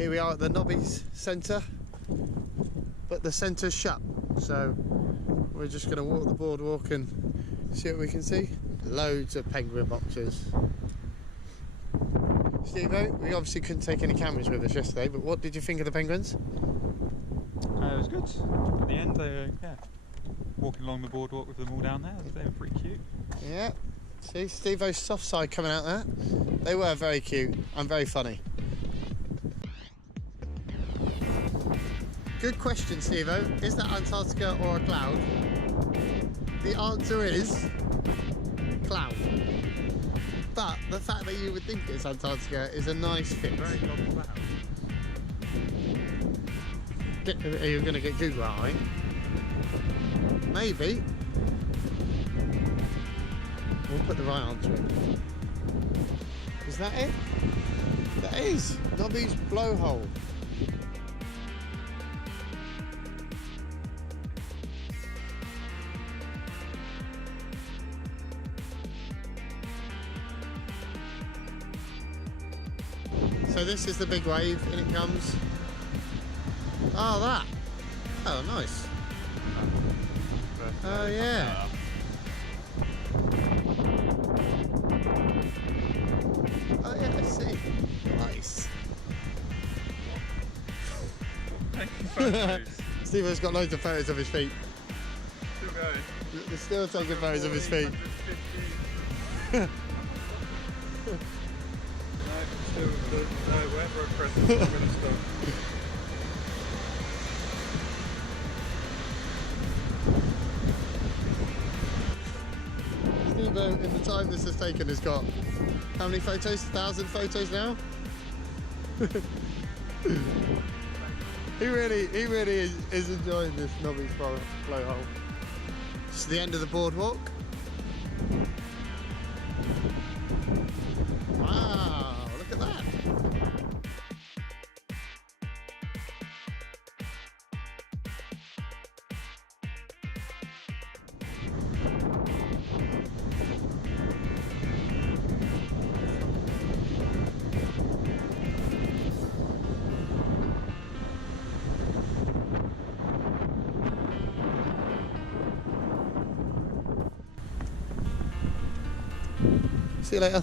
Here we are at the Nobbies Centre, but the centre's shut, so we're just going to walk the boardwalk and see what we can see. Loads of penguin boxes. Steve-o, we obviously couldn't take any cameras with us yesterday, but what did you think of the penguins? It was good. At the end, yeah, walking along the boardwalk with them all down there, they were pretty cute. Yeah, see Steve-o's soft side coming out there. They were very cute and very funny. Good question, Steve-o. Is that Antarctica or a cloud? The answer is cloud. But the fact that you would think it's Antarctica is a nice fit. Very long cloud. Are you going to get Google eye? Maybe. We'll put the right answer in. Is that it? That is Nobbies Blowhole. So this is the big wave, in it comes. Oh, that. Oh, nice. Oh, yeah. Oh, yeah, I see. Nice. Taking photos. Steve-o's got loads of photos of his feet. Still going. They're still taking photos of his feet. No, wherever I press it, I'm going to stop. Steve-o, in the time this has taken, has got how many photos? 1,000 photos now? he really is enjoying this Nobbies blowhole. It's the end of the boardwalk. Wow, look at that. See you later.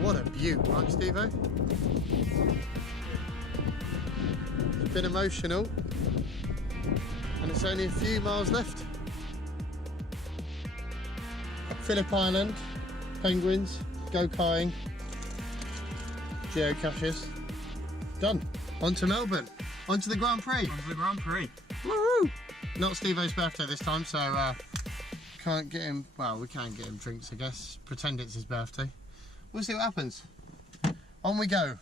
What a beaut, right, Steve-o? It's been emotional, and it's only a few miles left. Phillip Island, penguins, go-karting, geocaches. Done. On to Melbourne. On to the Grand Prix. On to the Grand Prix. Woo! Not Steve-o's birthday this time, so can't get him. Well, we can get him drinks, I guess. Pretend it's his birthday. We'll see what happens. On we go.